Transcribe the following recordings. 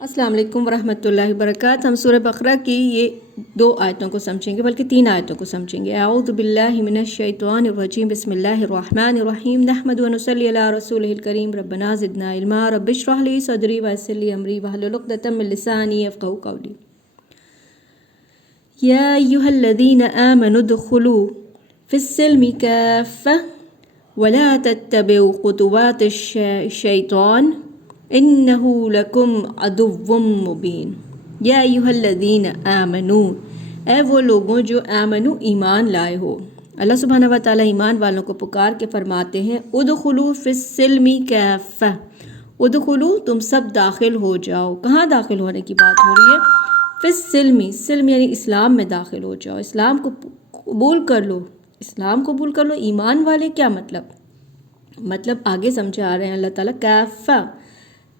अस्सलाम वालेकुम वरहमतुल्लाहि वबरकातुहू। हम सूरह बकरा की ये 2 आयतों को समझेंगे, बल्कि 3 आयतों को समझेंगे। अऊज़ु बिल्लाहि मिनश शैतानिर रजीम, बिस्मिल्लाहिर रहमानिर रहीम, नहमदु व नुसल्ली अला रसूलिहिल करीम, रब्बना ज़िदना इल्मा, रब्बिश्रह ली सदरी वयस्सिर ली अमरी वहलुल उक़दतम मिन लिसानी यफ़क़हू क़ौली। या अय्युहल्लज़ीना आमनु उदख़ुलू फ़िस्सिल्मि काफ़्फ़ह वला तत्तबिउ ख़ुतुवातिश शैतान इन्नहु लकुम अदुव्वुम मुबीन। या अय्युहल्लज़ीना आमनू, ऐ वो लोगों जो आमनू ईमान लाए हो। अल्लाह सुब्हानहू व तआला ईमान वालों को पुकार के फरमाते हैं उदखुलू फिस्सिल्मि काफ़्फ़ा, उदखुलू तुम सब दाखिल हो जाओ। कहाँ दाखिल होने की बात हो रही है? फिस्सिल्मि, सिल्म यानी इस्लाम में दाखिल हो जाओ, इस्लाम को कबूल कर लो, इस्लाम कबूल कर लो। ईमान वाले क्या मतलब आगे समझा रहे हैं अल्लाह ताला। काफ़ा,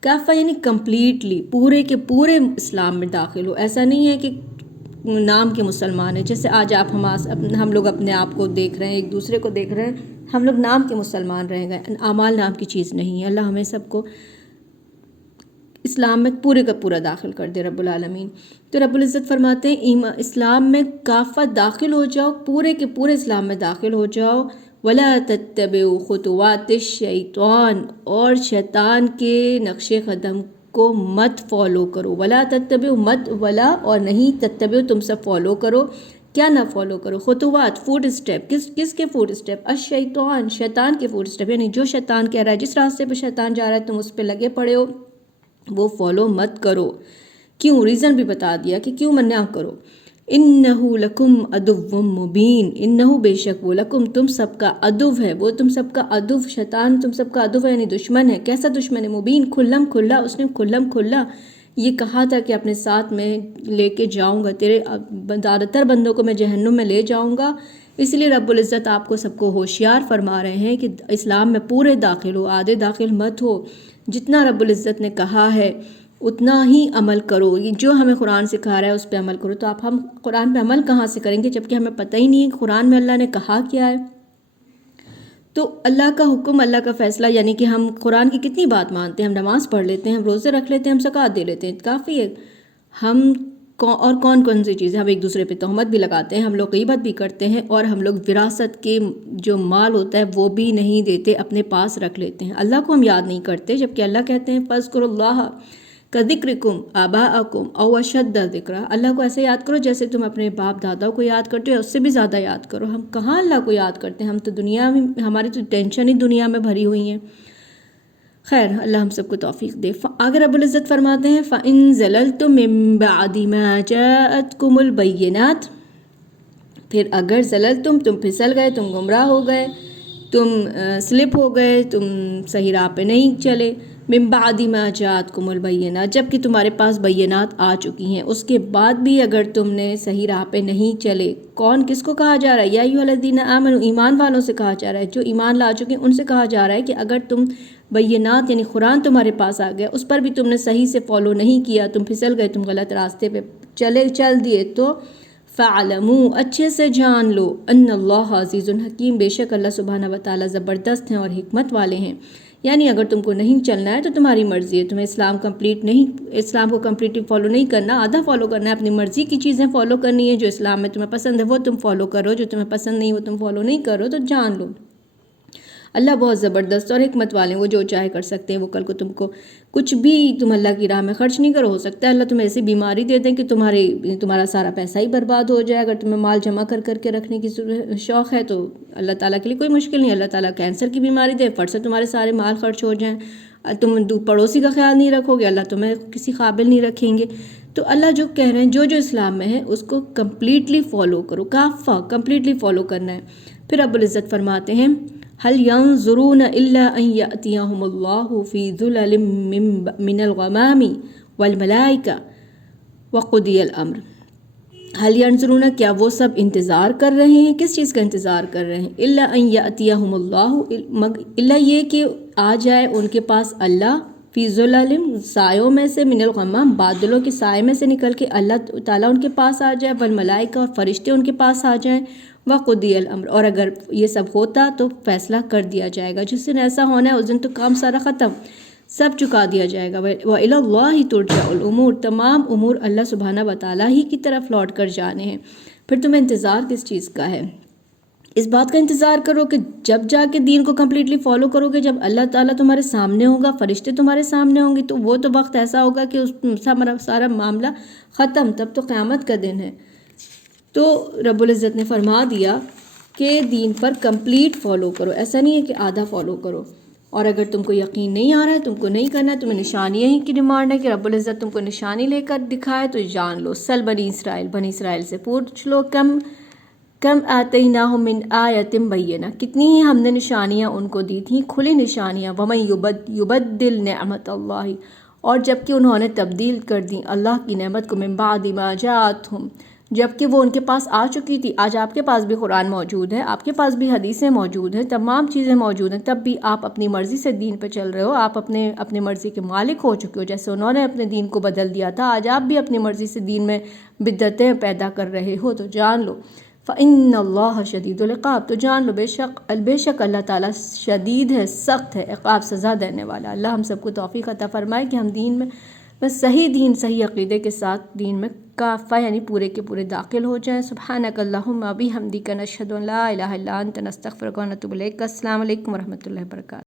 काफ़ा यानी कम्प्लीटली, पूरे के पूरे इस्लाम में दाखिल हो। ऐसा नहीं है कि नाम के मुसलमान हैं, जैसे आज आप हम लोग अपने आप को देख रहे हैं, एक दूसरे को देख रहे हैं, हम लोग नाम के मुसलमान रह गए। आमाल नाम की चीज़ नहीं है। अल्लाह हमें सबको इस्लाम में पूरे का पूरा दाखिल कर दे रब्बुल आलमीन। तो रब्बुल इज़्ज़त फरमाते हैं इस्लाम में काफ़ा दाखिल हो जाओ, पूरे के पूरे इस्लाम में दाखिल हो जाओ। वला तत्तबिउ खुतुवातिश शैतान, और शैतान के नक्शे कदम को मत फॉलो करो। वला तत्तबिउ, मत, वला और नहीं, तत्तबिउ तुम सब फॉलो करो। क्या ना फॉलो करो? खुतुवात, फुट स्टेप। किसके फुट स्टेप? अश-शैतान, शैतान के फुट स्टेप। यानी जो शैतान कह रहा है, जिस रास्ते पर शैतान जा रहा है, तुम उस पर लगे पड़े हो, वो फॉलो मत करो। क्यों? रीज़न भी बता दिया कि क्यों मना करो। इन्नहु लकुम अदुव्वुम मुबीन, इन्नहु बेशक वो, लकुम तुम सबका, अदुव है वो, तुम सबका अदुव, शैतान तुम सबका अदुव है, यानी दुश्मन है। कैसा दुश्मन है? मुबीन, खुल्लम खुल्ला। उसने खुल्लम खुल्ला ये कहा था कि अपने साथ में लेके जाऊंगा, तेरे ज़्यादातर बंदों को मैं जहन्नुम में ले जाऊंगा। इसलिए रब्बुल इज़्ज़त आपको सबको होशियार फरमा रहे हैं कि इस्लाम में पूरे दाखिल हो, आधे दाखिल मत हो। जितना रब्बुल इज़्ज़त ने कहा है उतना ही अमल करो। ये जो हमें कुरान सिखा रहा है उस पे अमल करो। तो हम कुरान पे अमल कहाँ से करेंगे जबकि हमें पता ही नहीं है कि कुरान में अल्लाह ने कहा क्या है। तो अल्लाह का हुक्म, अल्लाह का फ़ैसला, यानी कि हम कुरान की कितनी बात मानते हैं। हम नमाज़ पढ़ लेते हैं, हम रोज़े रख लेते हैं, हम ज़कात दे लेते हैं, काफ़ी है। हम और कौन कौन सी चीज़ें, हम एक दूसरे पे तहमत भी लगाते हैं, हम लोग गीबत भी करते हैं, और हम लोग विरासत के जो माल होता है वो भी नहीं देते, अपने पास रख लेते हैं। अल्लाह को हम याद नहीं करते, जबकि अल्लाह कहते हैं फ़ज़्कुरुल्लाह कज़िक्रिकुम आबाअकुम औ अशद्द ज़िक्रा। अल्लाह को ऐसे याद करो जैसे तुम अपने बाप दादाओं को याद करते हो, उससे भी ज़्यादा याद करो। हम कहाँ अल्लाह को याद करते हैं? हम तो दुनिया में, हमारी तो टेंशन ही दुनिया में भरी हुई हैं। खैर, अल्लाह हम सबको तौफीक दे। आगे रब्बुल इज़्ज़त फरमाते हैं फ़इन ज़ललतुम मिन बअदि मा जाअतकुमुल बय्यिनात, फिर अगर ज़ललतुम, तुम फिसल गए, तुम गुमराह हो गए, तुम स्लिप हो गए, तुम सही राह पे नहीं चले, मिन बअदि मा जाअतकुमुल बय्यिनात, जबकि तुम्हारे पास बय्यिनात आ चुकी हैं, उसके बाद भी अगर तुमने सही राह पे नहीं चले। कौन, किसको कहा जा रहा है? या अय्युहल्लज़ीना आमनू, ईमान वालों से कहा जा रहा है, जो ईमान ला चुके हैं उनसे कहा जा रहा है कि अगर तुम बय्यिनात यानी कुरान तुम्हारे पास आ गया, उस पर भी तुमने सही से फॉलो नहीं किया, तुम फिसल गए, तुम गलत रास्ते पे चल दिए, तो फ़अलमू, अच्छे से जान लो, अन्नल्लाह अज़ीज़ुन हकीम, बेशक अल्लाह सुब्हानहू व तआला ज़बरदस्त हैं और हिकमत वाले हैं। यानी अगर तुमको नहीं चलना है तो तुम्हारी मर्ज़ी है, तुम्हें इस्लाम को कम्प्लीटली फॉलो नहीं करना, आधा फॉलो करना है, अपनी मर्ज़ी की चीज़ें फॉलो करनी है। जो इस्लाम में तुम्हें पसंद है वो तुम फॉलो करो, जो तुम्हें पसंद नहीं वो तुम फॉलो नहीं करो। तो जान लो अल्लाह बहुत ज़बरदस्त और हिकमत वाले हैं, वो जो चाहे कर सकते हैं। वो कल को तुमको कुछ भी तुम अल्लाह की राह में खर्च नहीं करो, हो सकता है अल्लाह तुम्हें ऐसी बीमारी दे दें कि तुम्हारा सारा पैसा ही बर्बाद हो जाए। अगर तुम्हें माल जमा करके रखने की शौक़ है तो अल्लाह ताला के लिए कोई मुश्किल नहीं। अल्लाह ताला कैंसर की बीमारी दे, फट से तुम्हारे सारे माल खर्च हो जाएँ, तुम पड़ोसी का ख्याल नहीं रखोगे, अल्लाह तुम्हें किसी काबिल नहीं रखेंगे। तो अल्लाह जो कह रहे हैं जो इस्लाम में है उसको कम्प्लीटली फ़ॉलो करो, काफ़ा कम्प्लीटली फ़ॉलो करना है। फिर रब्बुल इज़्ज़त फरमाते हैं हल यंज़ुरून इल्ला अन यअतियहुमुल्लाहु फ़ी ज़ुललिम मिनल गमामी वल मलाइका व क़ुदियल अम्र। हल यंज़ुरून, क्या वो सब इंतज़ार कर रहे हैं? किस चीज़ का इंतज़ार कर रहे हैं? इल्ला अन यअतियहुमुल्लाहु, इल्ला ये कि आ जाए उनके पास अल्लाह, फ़ी ज़ुललिम, सायों में से, मिनल गमाम, बादलों के साए में से निकल के अल्लाह ताला उनके पास आ जाए, वल मलाइका, और फरिश्ते उनके पास आ जाएँ, व क़ुदियल अम्र, और अगर ये सब होता तो फ़ैसला कर दिया जाएगा। जिस दिन ऐसा होना है उस दिन तो काम सारा ख़त्म, سب چکا دیا جائے گا. وَإِلَى اللَّهِ تُرْجَعُ الْأُمُورُ، تمام امور اللہ سبحانہ وتعالیٰ ہی کی طرف لوٹ کر جانے ہیں. پھر تمہیں انتظار کس چیز کا ہے؟ اس بات کا انتظار کرو کہ جب جا کے دین کو کمپلیٹلی فالو کرو گے، جب اللہ تعالیٰ تمہارے سامنے ہوگا، فرشتے تمہارے سامنے ہوں گے، تو وہ تو وقت ایسا ہوگا کہ اس سارا معاملہ ختم، تب تو قیامت کا دن ہے. تو رب العزت نے فرما دیا کہ دین پر کمپلیٹ فالو کرو، ایسا نہیں ہے کہ آدھا فالو کرو. اور اگر تم کو یقین نہیں آ رہا ہے، تم کو نہیں کرنا ہے، تمہیں نشانیاں ہی کی ڈیمانڈ ہے کہ رب العزت تم کو نشانی لے کر دکھائے، تو جان لو. سل بنی اسرائیل سے پوچھ لو، کم آتیناہم من آیۃ بینہ، کتنی ہی ہم نے نشانیاں ان کو دی تھیں، کھلی نشانیاں. ومن یبدل نعمت اللہ، اور جب کہ انہوں نے تبدیل کر دی اللہ کی نعمت کو، من بعد ما جاءتہم، جب کہ وہ ان کے پاس آ چکی تھی. آج آپ کے پاس بھی قرآن موجود ہے، آپ کے پاس بھی حدیثیں موجود ہیں، تمام چیزیں موجود ہیں، تب بھی آپ اپنی مرضی سے دین پہ چل رہے ہو. آپ اپنے مرضی کے مالک ہو چکے ہو. جیسے انہوں نے اپنے دین کو بدل دیا تھا، آج آپ بھی اپنی مرضی سے دین میں بدعتیں پیدا کر رہے ہو. تو جان لو فَإِنَّ اللَّهَ شَدِيدُ الْعِقَابِ، تو جان لو بے شک اللہ تعالیٰ شدید ہے، سخت ہے، عقاب سزا دینے والا. اللہ ہم سب کو توفیق عطا فرمائے کہ ہم دین میں بس صحیح عقیدے کے ساتھ دین میں کافہ یعنی پورے کے پورے داخل ہو جائیں. سبحانک اللہم و بحمدک، نشہد ان لا الہ الا انت، نستغفرک و نتوب الیک. السلام علیکم و رحمۃ اللہ وبرکاتہ.